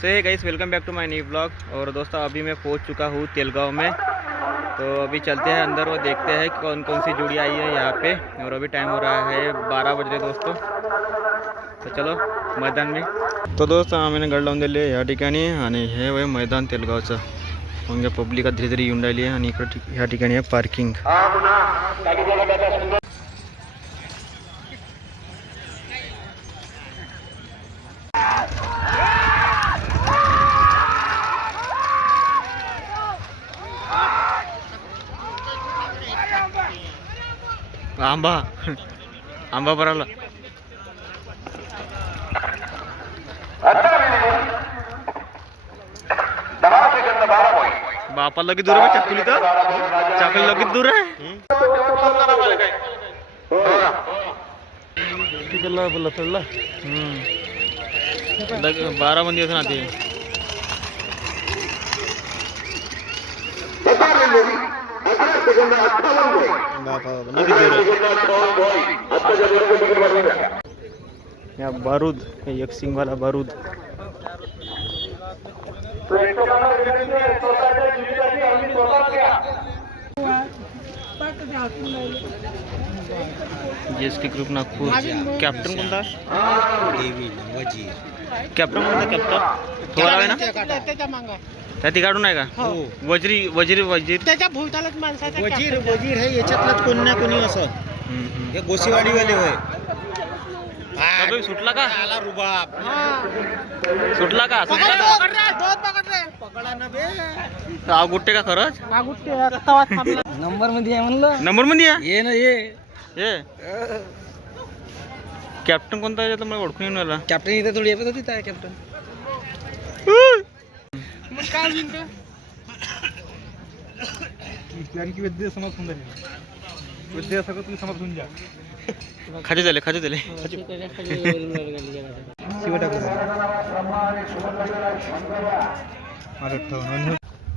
So hey guys, welcome back to my new blog. और दोस्तों अभी मैं पहुंच चुका हूँ तेलगांव में। तो अभी चलते हैं अंदर और देखते हैं कौन कौन सी जोड़ी आई है यहाँ पे। और अभी टाइम हो रहा है 12 बज रहे दोस्तों। तो चलो मैदान में। तो दोस्तों आम्ही गड लावून दिले या ठिकाणी आणि हे वय मैदान तेलगावचं. म्हणजे पब्लिक धीरे धीरे येऊन राहिली आहे आणि इकडे ह्या ठिकाणी आहे पार्किंग. आंबा आंबा भराला बापा लगेच दूर आहे. चाकली तर चाकली लगेच दूर आहे. 12 मध्ये असं ना ते या बारूद, एक सिंग वाला बारूद. GSK group Nagpur. कॅप्टन कोणता? कॅप्टन कोणता? कॅप्टन थोडा आहे ना त्या ती काढून आहे का? वजीर वजीर वजीर त्याच्या भोवतालच माणसाचा वजीर वजीर है याच्यातलाच कोणी ना कोणी असं. हे गोसीवाडी वाले होय. सुटला का? आला रुबाब. सुटला का? सुटला का? पकडा ना बे. हा गुट्टे का खरंच? नंबर मध्ये आहे म्हणलं. नंबर मध्ये आहे? ये ना ये. कॅप्टन कोणता आहे मला ओळखून येऊन आला. कॅप्टन इथे थोडी येत होती काय कॅप्टन. मग काय विनतो की विद्या समज सुंदर आहे. विद्या सगळं तुम्ही समज घेऊन जा. खाजे झाले खाजे झाले.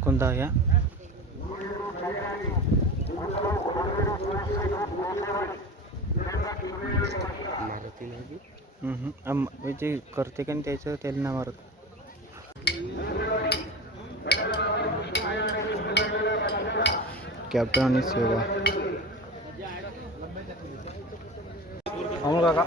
कोणता या ते करते का त्याचं तेल ना मारत. कॅप्टन आणि सेवा काका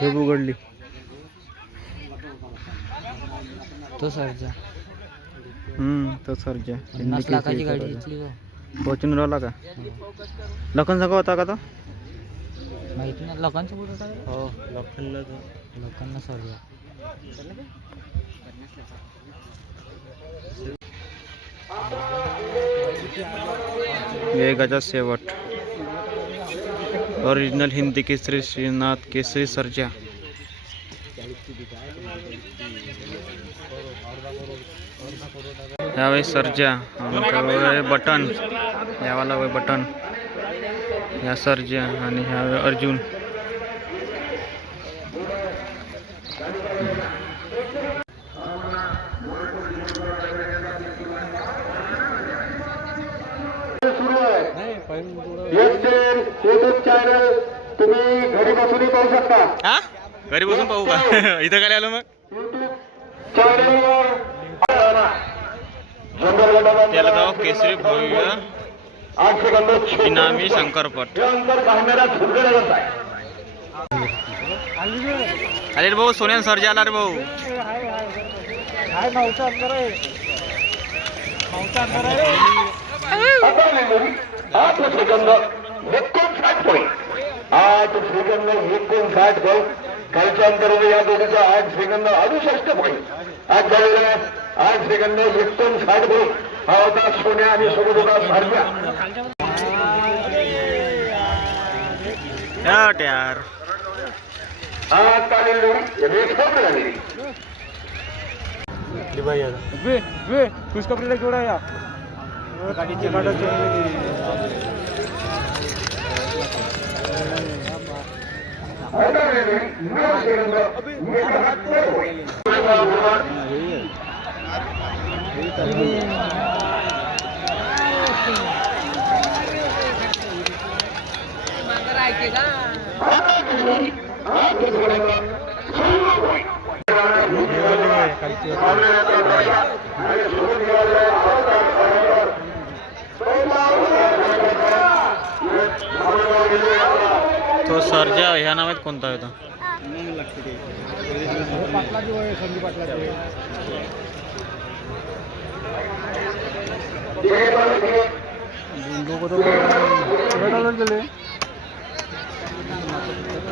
झोप उघडली. तो सरजा तो सरजा 50 लाखाची गाडी घेतली. फॉर्च्युनर वाला का? लखन सगळं होता का तो? माहिती नाही. लोकांचं कुठं होता? हो लखनला. लोकांना सरजा. ये गजा शेवट ओरिजिनल हिंदी केसरी श्रीनाथ केसरी सर्जा. यावेळी सर्जा बटन यावाला वय बटन या सर्जा आणि ह्या अर्जुन. तुम्ही घरी बसूनही पाहू शकता. हा घरी बसून पाहू का? इथं काय आलो मग? तेलगाव केसरी भव्य इनामी शंकरपट. अरे भाऊ सोन्यान सर्जा आला रे भाऊ. सेकंद 59 पॉईंट 8 सेकंद 59 पॉईंट खालच्या अंतरावर या दोघीचा 8 सेकंद 68 पॉईंट आज झालेला 8 सेकंद 59 पॉईंट हा होता सोन्या आणि सोबत होता सारख्या यार हा तालील जोडी रेखावली झालेली खुशखबरीला केवढा या गाडीची तो सर्जा ह्या नावात कोणता होता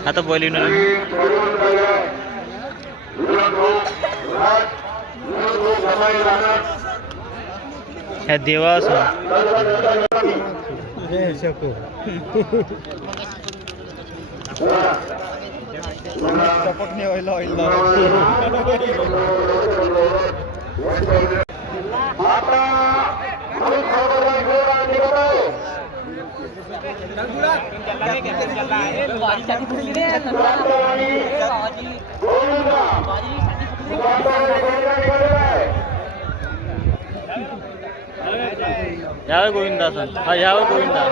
आता बॉलिंग ह्या देवा चपट नाही व्हायला यावे गोविंदा सर हा यावे गोविंदा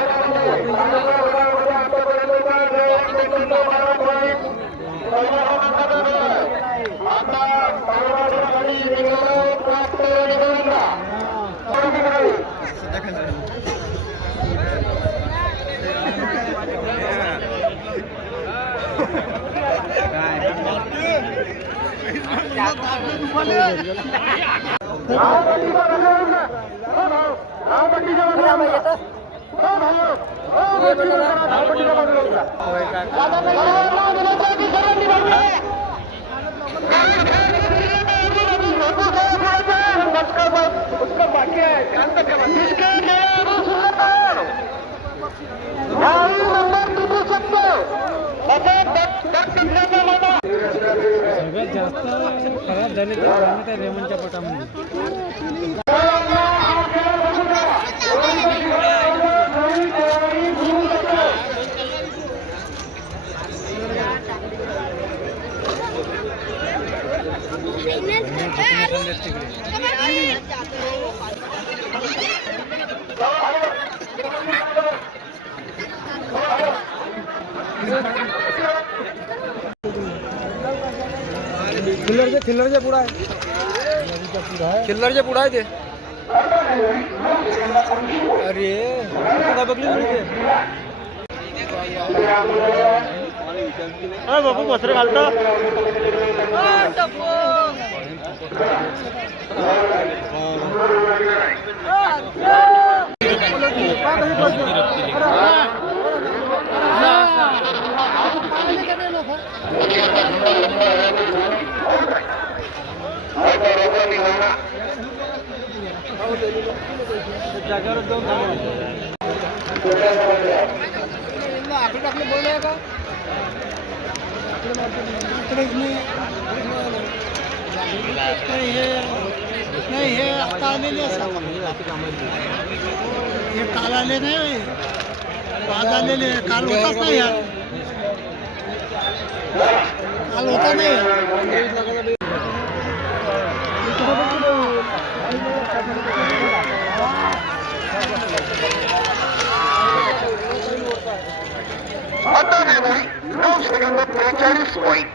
सगळ्यात जास्त खराब झाले त्या रेमनच्या पटामध्ये खिल्लरच्या पुढं आहे खिल्लरच्या पुढं आहे ते अरे बघली बापू बसरे घालतो जागेवर जाऊन आपलं बोल आहे का नाही हे आता आलेले हे काल आले नाही आज आलेले काल होताच नाही काल होता नाही आता 9 सेकंद 43 पॉईंट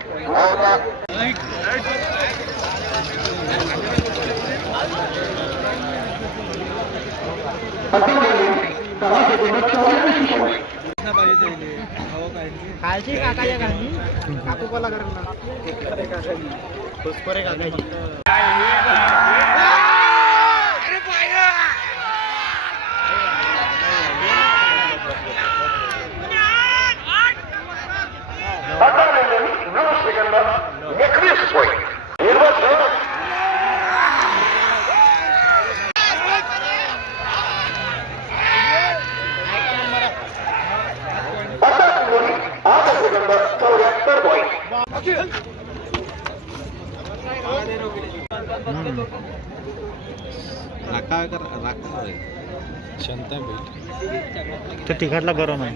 खायची काकाच्या घाली काकू कोला करणार खुसकोरे काकाजी आता 9 सेकंद ते तिखटला गरम आहे.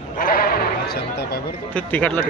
ते तिखटला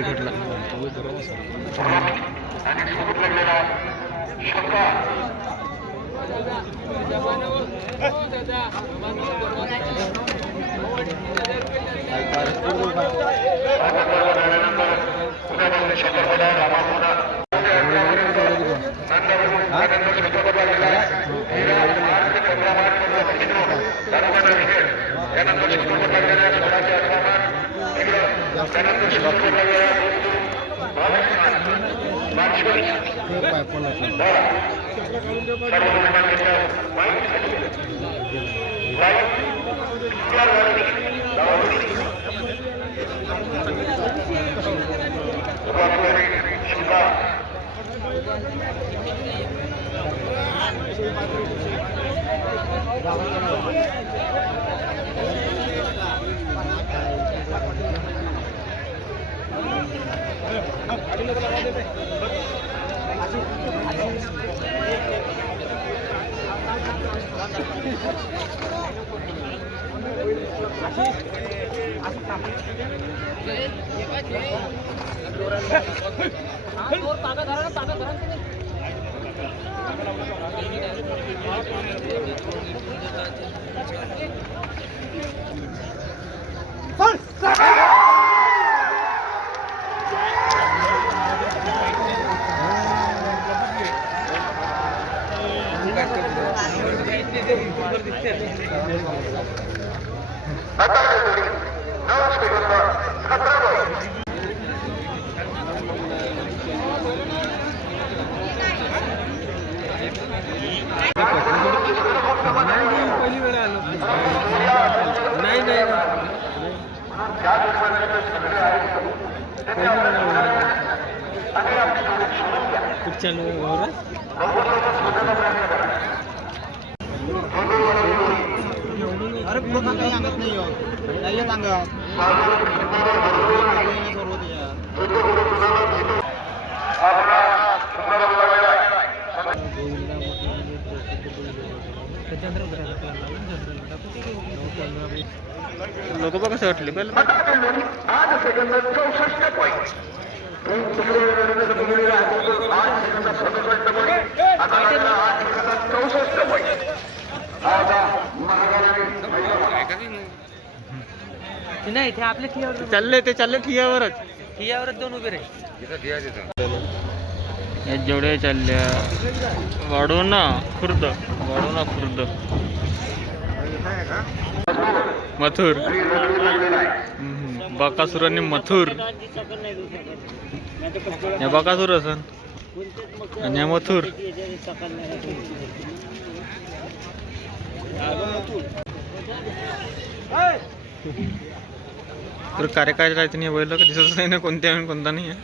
अरे पुढं काही सांगत नाही हो. नाही सांगत. लोक बघ कसं वाटले पहिलं. आज सेकंद 64 पॉईंट. नाही ते आपले चालले ठियावरच दोन उभे राहील. या जोड्या चालल्या वाढवणा खुर्द मथुर. बकासूर आणि मथुर. या बकासूर असन आणि या मथुर. तर काय राहते नाही बैल का दिसतच नाही ना कोणत्या आणि कोणता नाही आहे.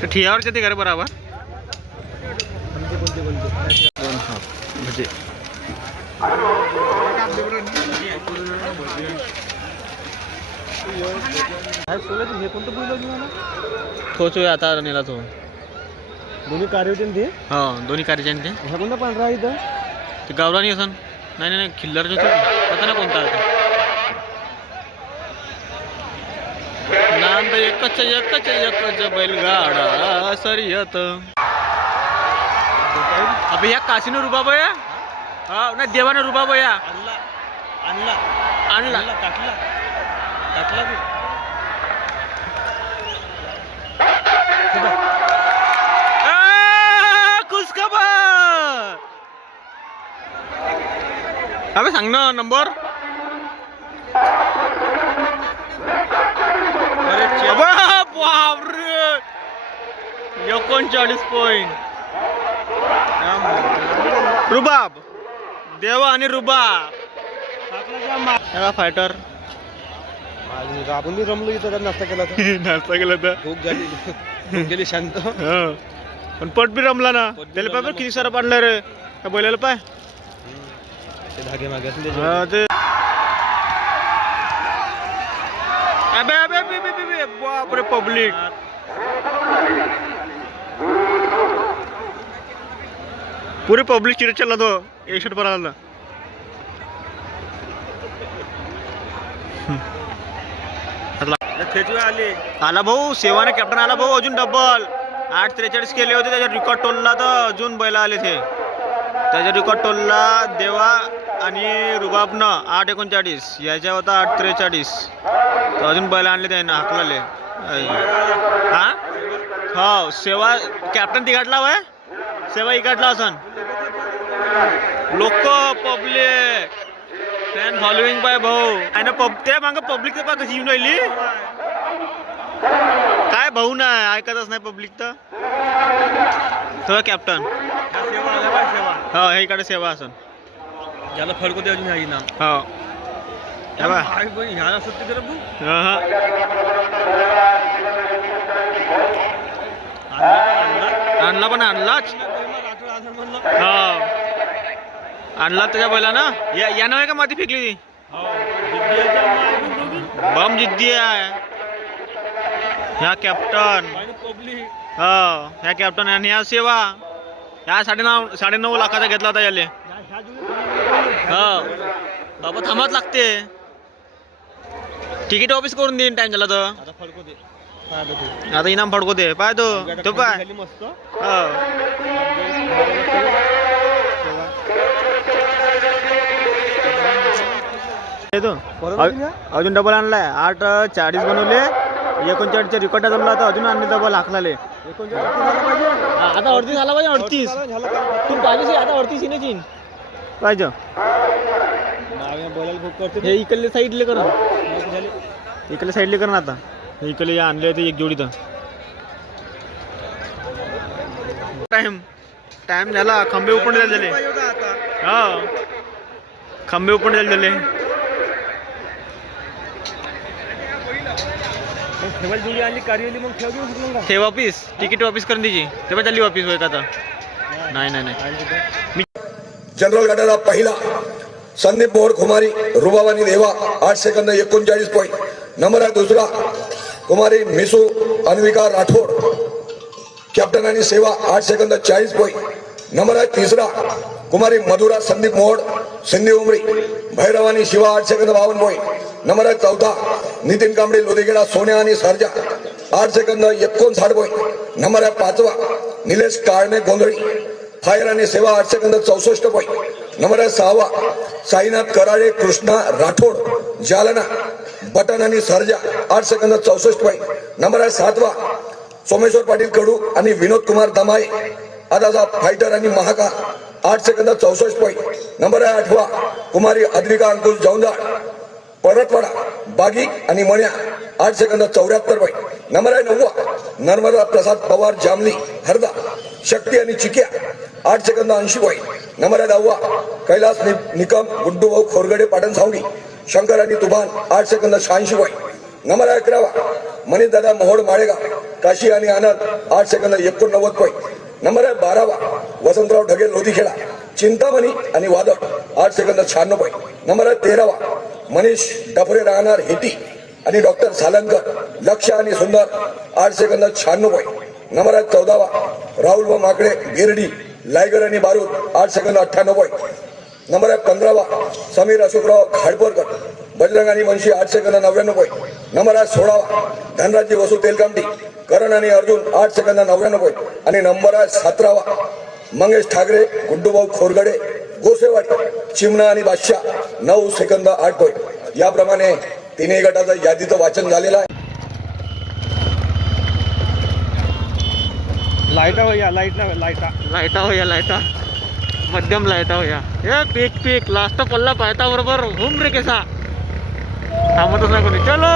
तर ठियावरच्या ते घर बरोबर दोन म्हणजे तोच आता नेला तो. दोन्ही कार्य होते ते. हा दोन्ही कार्याचे ते. ह्या कोणता पांढरा इथं ते गावरानी असन. नाही खिल्लरचे पता ना कोणता आहे. नांद एकच बैलगाडा शर्यत. अबे या काशीनं रुबाब या. हा नाही देवानं रुबाब या आणला खुश खबर. अबे सांग ना नंबर. बापरे 39 पॉइंट. रुबाब देवा आणि रुबाब फायटर. आपण बी रमलो इथं नाश्ता केला नाश्ता केला तर भूक झाली गेली शांत. पण पट बी रमला ना. त्याला पाय किती सारा पाडलं रे त्या बैलाला पाय. ते धागे मागे ते अबे अबे अबे अबे अबे बाप रे पब्लिक पूरी पब्लिक चिरत चला तो 61 पर आला आला भाऊ सेवाने कॅप्टन आला भाऊ अजून डबल 8:43 केले होते त्याचा रेकॉर्ड तोडला तर अजून बैल आले ते त्याचा रेकॉर्ड तोडला देवा आणि रुबाबनं 8:39 याच्या होता 8:43 तर अजून बैल आणले त्यानं हाकलाले हा हो सेवा कॅप्टन तिघाटला वय सेवा इकडला असन लोक पब्लिक फॅन फॉलोईंग बाय भाऊ आणि त्या मागं पब्लिक तर कशी येऊन राहिली काय भाऊ नाही ऐकतच नाही पब्लिक तर तो कॅप्टन हो हे इकडे सेवा असन ज्याला फडको ते अजून आहे ना हो हे बघ. ह्याला सत्य कर आणला पण आणलाच हो आणला त्याच्या बैलानं यानं आहे का माती फेकली ती बम जिद्दी आहे ह्या कॅप्टन हो ह्या कॅप्टन आणि ह्या सेवा ह्या 9.5 लाखाचा घेतला होता याले हो बाबा थांबाच लागते तिकीट ऑफिस करून देईन टाइम झाला तर आता फडको दे आता इनाम फडकवते पाय तो पाय मस्त हो अजून डबल आणलाय 8:40 बनवले 39चे रेकॉर्ड झाला तर अजून आणले डबल हाकलाले आता 38 झाला पाहिजे 38 तू पाहिजे आता 38 येण्याची पाहिजे हे इकडले साईडले कर इकडले साईडले कर ना आता इकडले आणले होते एक जोडी तर टाइम झाला खंबे उपण झाले हो खंबे उपण झाले ठेवायला जोडी आली कार्याली मग ठेव घेऊन का ठेव ऑफिस तिकीट वापिस करून द्यायची तेव्हा चालली वापिस होय का आता नाही जनरल गटाला पहिला संदीप मोहर कुमारी रुबाबानी देवा 8 सेकंद 39 पॉईंट नंबर आहे दुसरा कुमारी मिसू अन्विका राठोड कॅप्टन आणि सेवा 8 सेकंद 40 पॉईंट नंबर आहे तिसरा कुमारी Madhura Sandeep Mohad Sindhi Umri Bhairavani Shiva 8 second 52 point number आहे चौथा नितीन कांबळे लोधेगेडा सोन्या आणि सरजा 8 सेकंद 59 पॉईंट नंबर आहे पाचवा निलेश काळमे गोंधळी फायर आणि सेवा 8 सेकंद 64 पॉईंट नंबर आहे सहावा साईनाथ कराळे कृष्णा राठोड जालना बटन आणि सरजा 8 सेकंद 64 पॉईंट नंबर आहे सातवा सोमेश्वर पाटील कडू आणि विनोद कुमार दमाई आदाचा फायटर आणि महाका 8 सेकंद 64 पॉईंट नंबर आहे आठवा कुमारी अद्विका अंकुश जौंदाळ परतवाडा बागी आणि मण्या 8 सेकंद 74 पॉईंट नंबर आहे नववा नर्मदा प्रसाद पवार जामली हरदा शक्ती आणि चिक्या 8 सेकंद 80 पॉईंट नंबर आहे 10वा कैलास निकम गुड्डू भाऊ खोरगडे पाटण सावडी शंकर आणि तुफान 8 सेकंद 86 पॉईंट नंबर आहे 11वा मनीष दादा मोहोड माळेगाव काशी आणि आनंद 8 सेकंद 89 पॉईंट नंबर आहे 12वा वसंतराव ढगे लोधीखेडा चिंतामणी आणि वादळ 8 सेकंद 96 पॉईंट नंबर आहे 13वा मनीष डफरे राहणार हेटी आणि डॉक्टर सालंकर लक्ष आणि सुंदर 8 सेकंद 96 पॉईंट नंबर आहे 14वा राहुल व माकडे गिरडी लायगर आणि बारूद 8 सेकंद 98 पॉईंट नंबर आहे 15वा समीर अशोकराव खाडपोरकर बजरंग आणि मनशी 8 सेकंद 99 पॉईंट नंबर आहे 16वा धनराजी वसू तेलकामटी करण आणि अर्जुन 8 सेकंद 99 पॉईंट आणि नंबर आहे 17वा मंगेश ठाकरे गुड्डूभाऊ खोरगडे गोसेवाडी चिमणा आणि बादशाह 9 सेकंद 8 पॉईंट याप्रमाणे तिन्ही गटाचं यादीचं वाचन झालेलं आहे. लाईटा हो या लाईटा हो या लाईटा मध्यम लाईटा हो या हे पीक लास्ट पल्ला पाहता बरोबर घुम रे केसा थांबतच नाही कोणी चलो